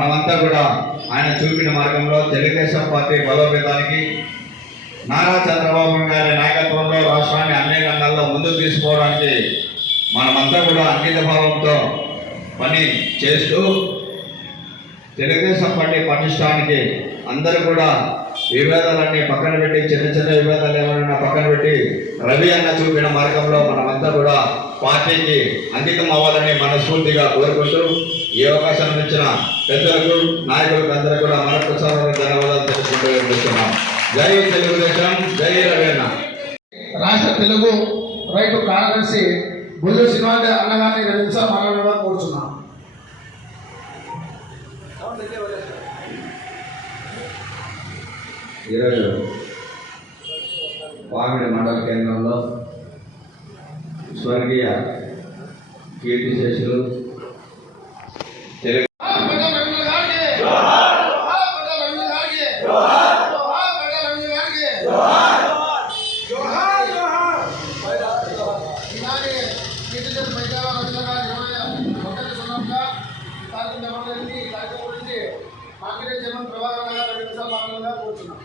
మనమంతా కూడా ఆయన చూపిన మార్గంలో తెలుగుదేశం పార్టీ బలోపేతానికి నారా చంద్రబాబు గారి నాయకత్వంలో రాష్ట్రాన్ని అన్ని రంగాల్లో ముందుకు తీసుకోవడానికి మనమంతా కూడా అంకిత భావంతో పని చేస్తూ తెలుగుదేశం పార్టీ పటిష్టానికి అందరూ కూడా విభేదాలన్నీ పక్కన పెట్టి చిన్న చిన్న విభేదాలు ఏమైనా పక్కన పెట్టి రవి అన్న చూపిన మార్గంలో మనమంతా కూడా పార్టీకి అంకితం అవ్వాలని మనస్ఫూర్తిగా కోరుకుంటూ ఈ అవకాశం ఇచ్చిన పెద్దలకు నాయకులకు అందరూ కూడా మరొకసారి ధన్యవాదాలు తెలుసుకుంటూ జై తెలుగుదేశం జై రవేణ రాష్ట్ర తెలుగు రైతు కార్యదర్శి బుల్లు శ్రీనివాస అన్నగారిని రెండు నిమిషాలు మాట్లాడగా కోరుచున్నాం ఈరోజు వామిడి మండల కేంద్రంలో స్వర్గీయ కీర్తిశేషులు తెలుగు ప్రభాకర్ గారు రెండు నిమిషాలు మాట్లాడగా కూర్చున్నాం